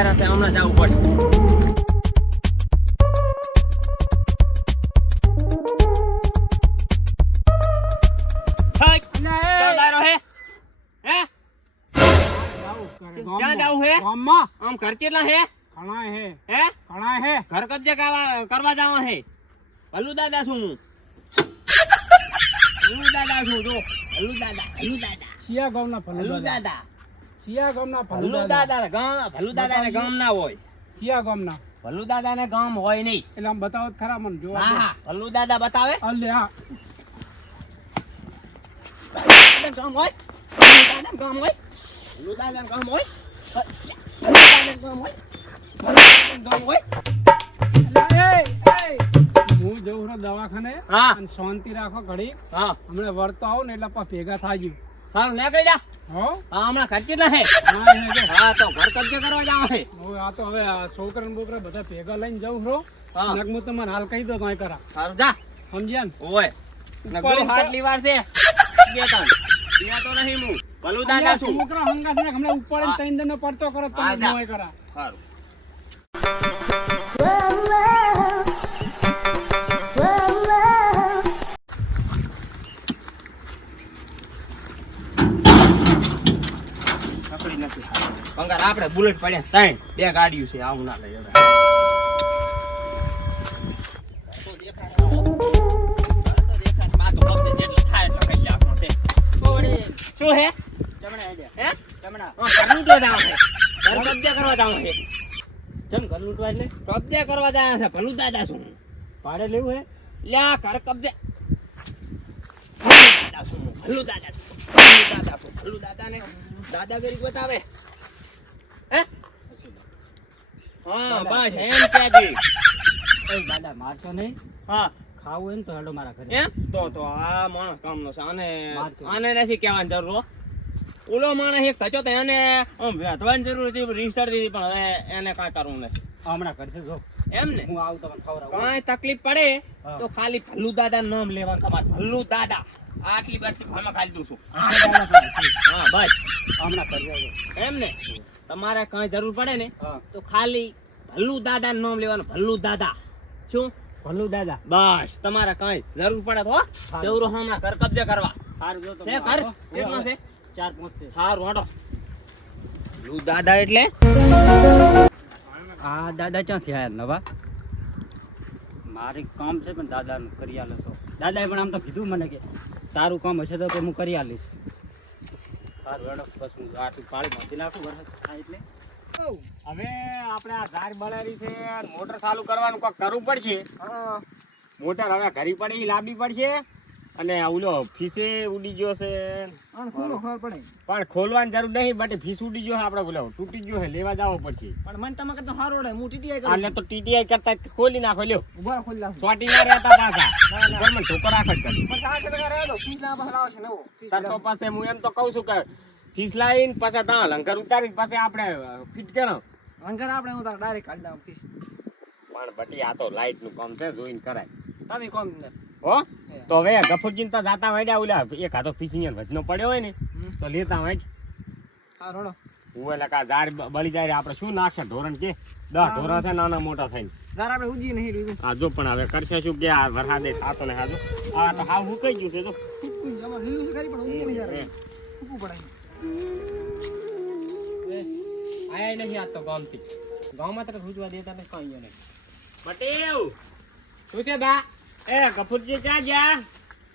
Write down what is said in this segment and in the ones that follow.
Virus છે હમણાં જવું પડે. ક્યાં જાવું હે? આમ ઘર કેટલા હે? ઘર કબજે કરવા જાવા હે. ભલ્લુ દાદા છું હું. ભલ્લુ દાદા છું જો. ભલ્લુ દાદા. શિયા ગામના ભલ્લુ દાદા. ભલ્લુ દાદા ને ગામ ના હોય. શિયા ગામના ભલ્લુ દાદા ને ગામ હોય નહીં. એટલે આમ બતાવો તો ખરા મને જોવા દે. હા ભલ્લુ દાદા બતાવે. અલે હા ગામ હોય. ભલ્લુ દાદા ગામ હોય. ભલ્લુ દાદા ગામ હોય. ભલ્લુ દાદા ગામ હોય. ભલ્લુ દાદા ગામ હોય. હું જઉં છું દવાખાને હા. અને શાંતિ રાખો ઘડી. હા હમણાં વળતો આવું ને એટલે ભેગા થાજો. હાલ લે કઈ જા. હો હા હમણાં ઘર કેટલા હે? હા, એ જો. હા તો ઘર કબજે કરવા જાવ હે. હવે આ તો હવે આ છોકરા ને બોકરા બધા ભેગા લઈને જઉં છું. હા. નગમું તમને હાલ કહી દો તો કરા સારું જા. સમજ્યા ને? ઓય નગરો હાટલી વાર છે. બે ત્રણ પીયા તો નહીં હું. ભલ્લુ દાદા છું. છોકરા હંગાસ ને હમણાં ઉપર હા. 3 દિનનો પડતો કરો તો હા, જા. નોય કરા. સારું. પકડી નથી. ભંગાર આપણે બુલેટ પડ્યા ત્રણ. બે ગાડીઓ છે આવું ના લઈ હવે. તો દેખાય. માં તો કબજે જેટલો થાય એટલો કરી લેવાનો છે. શું હે? હે? ઘર લૂંટવા જાવ છે. ઘર કબજે કરવા જાવ છે. ચમ ઘર લૂંટવા એટલે કબજે કરવા જાય છે. ભલ્લુ દાદા છું. ભાડે લેવું હે? લ્યા ઘર કબજે. ભલ્લુ દાદા છું. ભલ્લુ દાદા ને દાદાગીરી બતાવે. હે? હા બસ એમ કહેજે. એ દાદા મારશો નહીં. હા ખાવું હોય ને તો હેડો મારા ઘરે. એમ તો આ માણસ કામનો છે. મારતો. આને નથી કહેવાની જરૂર હો. ઓલો માણસ એક થયો તો એને વેધવાની જરૂર હતી રિસર્ચ હતી પણ હવે એને કાંઈ કરવું નથી. હમણાં કરશે જો એમ ને હું આવું તમને ખવડાવું. કાંઈ તકલીફ પડે હા. તો ખાલી ભલ્લુ દાદા નામ લેવાનું તમારે. ભલ્લુ દાદા આટલી વર્ષથી ભામાં ખાલી દઉં છું. આપણે દાદા પાસે. હા બસ હમણાં કરજો જો. એમ ને તમારે કાંઈ જરૂર પડે ને હા તો ખાલી ભલ્લુ દાદા નામ લેવાનું. ભલ્લુ દાદા શું ભલ્લુ દાદા. બસ તમારે કાંઈ જરૂર પડે તો સારું. જરૂર હમણાં ઘર કબજે કરવા સારું જો છે. તમે ઘર આવો. કેટલા છે? 4-5 છે. સારું હાડો. ભલ્લુ દાદા એટલે આ દાદા ક્યાંથી આયા નવા? મારે કામ છે પણ દાદાનું કરી આલો તો. દાદાએ પણ આમ તો કીધું મને કે તારું કામ હશે તો કે હું કરી આલીશ. સારું હેડો બસ હું આટલું પાણી બાંધી નાખું વરસાદ થાય એટલે. હવે આપણે આ ઝાડ બળેલી છે મોટર ચાલુ કરવાનું કંઈક કરવું પડશે. મોટર હવે ઘરી પડી લાવવી પડશે અને ઓલો ફીસે ઉડી ગયો છે પણ ખોલવાની જરૂર નહીં બટ ફીસ ઉડી ગયો છે આપણે બોલો તૂટી ગયો છે લેવા જવો પડશે. પણ મને તમે કરતા સારો રે હું ટીટીઆઈ એટલે તો ટીટીઆઈ કરતા ખોલી નાખો લ્યો. ઉભા ખોલી લાવ ચોટી ના રહેતા પાછા ગમે ઠોકર આખ જ કરે. પણ સાચે તો રહે દો ફીસ ના પાછળ આવશે નવો તાર તો પાસે હું એમ તો કહું છું કે ફીસ લાવીને પાછા ત્યાં લંગર ઉતારીને પાછે આપણે ફિટ કરો. અંગર આપણે હું તાર ડાયરેક્ટ કાઢી દઉં ફીસ પણ બટી આ તો લાઈટ નું કામ છે જોઈને કરાય. તમે કોમ હો તો હવે ગફુરજીને તો જાતા વાડ્યા ઓલા એક હાથો ફીસ અહીંયા વજનો પડ્યો હોય ને તો લેતા વાંચ. હા રોડો હું એટલે કા ઝાડ બળી જાય આપણે શું નાખશે ધોરણ કે 10 ધોરણ છે નાના મોટા થઈને. જાર આપણે ઉજી નહીં લીધું હા જો પણ હવે કરશે શું કે આ વરસાદે થાતો ને હાજો આ તો હાવ હુકાઈ ગયું છે જો. જમા લીલું છે કરી પણ ઉજી નહીં જાર ઉકુ પડાય આયા નહીં આ તો ગામથી ગામમાં તો ભૂજવા દેતા ને કઈ નહીં. બટેવ શું છે બા? એ ગફુરજી ક્યાં ગયા?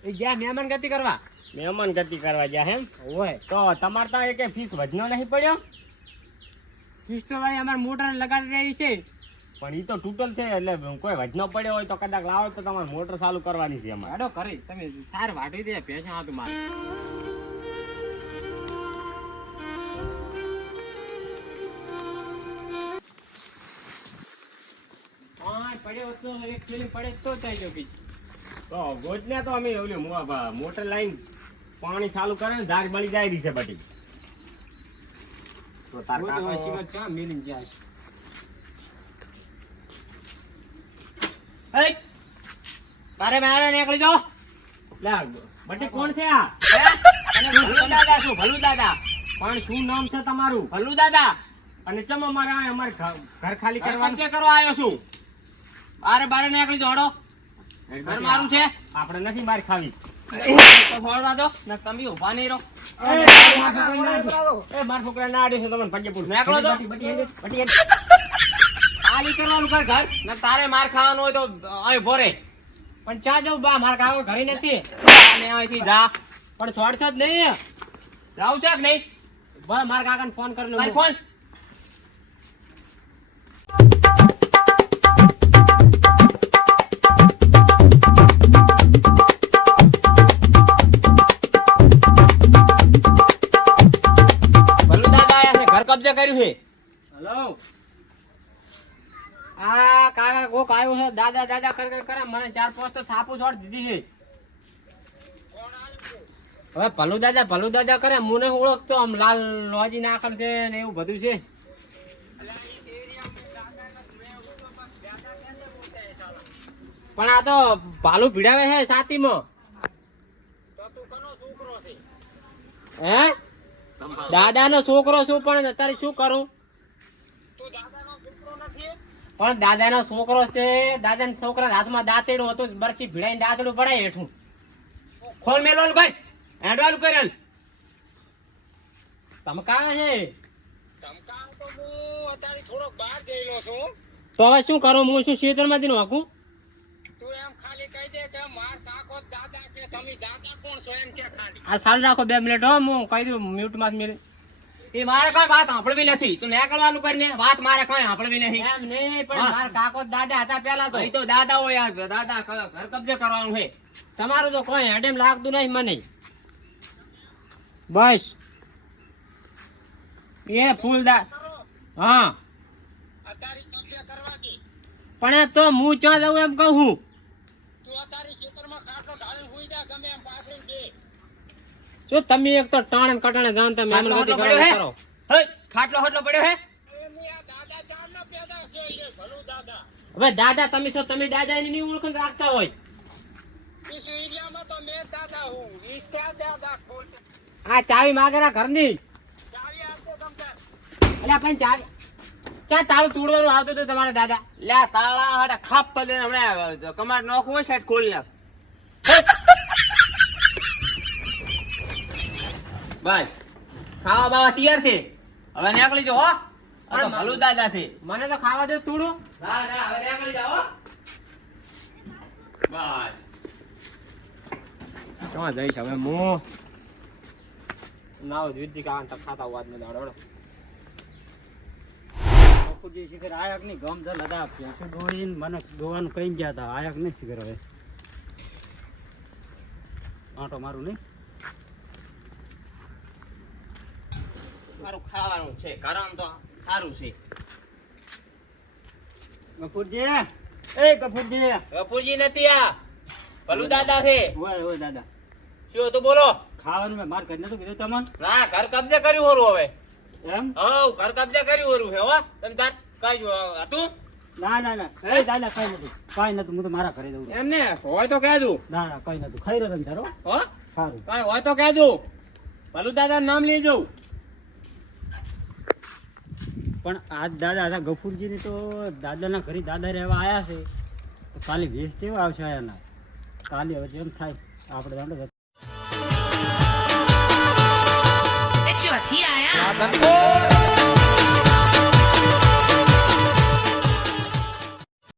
એ ગયા મહેમાન ગતિ કરવા. મહેમાન ગતિ કરવા ગયા એમ હોય તો તમારે તો એક ફીસ વજનો નહીં પડ્યો? ફીસ તો ભાઈ અમારે મોટર લગાડી રહી છે પણ ઈ તો તૂટલ છે એટલે કોઈ વજનો પડ્યો હોય તો કદાચ લાવો તો તમારે મોટર ચાલુ કરવાની છે અમારે. હાડો કરી તમે સાર વાટી દે પૈસા હાથ મારે. પડ્યો તો એક ફિલ્મ પડે તો થઈ ગયો કઈ તો ગોજને તો અમે ઓલી મોટર લાઈન પાણી ચાલુ કરે ને ધાર બળી જાય રહી છે બધી તો તાર કાકો સિગરેટ ચા મેલીન જાય. એ તારે મારે નીકળી જાઓ. લે બટી કોણ છે આ? અને ભલ્લુ દાદા છું. ભલ્લુ દાદા પણ શું નામ છે તમારું? ભલ્લુ દાદા અને ચમ અમારે ઘર ખાલી કરવાનું કબજે કરવા આવ્યો છું. બારે બારે નીકળી જોડો. ઘર મારું છે. આપણે નથી માર ખાવી. તો ફોડવા દો. ને તમે ઊભા નહીં રહો. મારા છોકરા ના આડે છે તમને પગે પૂરું નીકળો તો. ખાલી કરવાનું કર ઘર. ને તારે માર ખાવાનું હોય તો અહીં ભોરે. પણ ચા જાવ બા માર કાકો ઘરે નથી અને અહીંથી જા. પણ છોડશો જ નહીં જાવ છે કે નહીં? બા માર કાકાને ફોન કરી તારી લઉં ફોન. ભલું દાદા આયા છે. ઘર કબજે કર્યું છે. હેલો આ કાકા કોક આવ્યો છે દાદા દાદા કરે મને 4-5 તો થાપુ છોડ દીધી છે હવે ભલું દાદા કરે હું નહીં ઓળખતો આમ લાલ લોજી નાખલ છે ને એવું બધું છે પણ આ તો ભાલું ભીડાવે છે સાતીમાં હે દાદાનો છોકરો છું પણ અત્યારે શું કરું પણ દાદાનો છોકરો છે દાદાના છોકરાના હાથમાં દાંતેડું હતું બરસી ભીડાઈને દાંતેડું પડાય હેઠું ફોન મેલવાનું કઈ હેડવાનું કરેલ. તમે કાં છે તો હવે શું કરું હું શું ખેતરમાંથી નાખું આ સાલ રાખો 2 મિનિટ હો હું કહી દઉં મ્યુટમાં જ મેળવી એ મારે કઈ વાત સાંભળવી નથી. તું નીકળવાનું કરીને વાત મારે કઈ સાંભળવી નથી. એમ નહીં પણ હા. મારા કાકો જ દાદા હતા પેલા તો અહીં તો દાદા હોય યાર. દાદા ઘર કબજે કરવાનું છે. તમારું તો કોઈ હેડેમ લાગતું નહીં મને બસ એ ફૂલદાર હા પણ એ તો હું ક્યાં જવું એમ કહું જો તમે એક તો ટાણે ને કટાણે જાણ તમે એમને ખાટલો બધી પડ્યો હે? કરો હે, ખાટલો હટલો પડ્યો હે? હવે દાદા તમે છો તમે દાદા ની ઓળખ રાખતા હોય આ ચાવી માગેરા ઘરની અલ્યા પણ ચાવી ચા તાળું તોડવાનું આવતું હતું તમારા દાદા લે આ તાળા હાડે ખાપ પર દઈને હમણાં કમાડ નાખવું હોય સાઈડ ખોલી નાખ. બસ ખાવા બાવા તૈયાર છે. હવે નીકળી જાઓ હો. આ તો ભલું દાદા છે. મને તો ખાવા દે તોડું ના ના હવે નીકળી જાઓ હો. બસ ક્યાં જઈશ હવે હું નાવ દ્વિજી કાન તક ખાતા વાત ને દાડો બાપુજી શિખર આયક ની ગમ જ લગા ભેંસો દોઈને મને દોવાનું કઈ ગયા હતા આયક નહીં શિખર હવે આંટો મારું નહીં મારું ખાવાનું છે. કારણ તો સારું છે. ગફુરજી એ ગફુરજી ગફુરજી નથી આ ભલું દાદા છે. ઓય ઓય દાદા શું હતું બોલો? ખાવાનું મેં માર કરી નતું કીધું તમને ના ઘર કબજે કર્યું હોરું હવે. એમ હવ ઘર કબજે કર્યું હોરું છે હો. તમ તાર કઈ હતું? ના ના ના એ દાદા કઈ નતું હું તો મારા ઘરે જઉં છું. એમને હોય તો કહેજો. ના ના કઈ નતું ખાઈ રહ્યો તમે તારો હો સારું કઈ હોય તો કહેજો. ભલું દાદા નામ લેજો. પણ આજ દાદા હતા ગફુરજી ની તો દાદાના ઘરે દાદા રહેવા આયા છે તો કાલે વેસ્ટ કેવા આવશે આયાના કાલે હવે જેમ થાય આપણે જાણો ચોથી આયા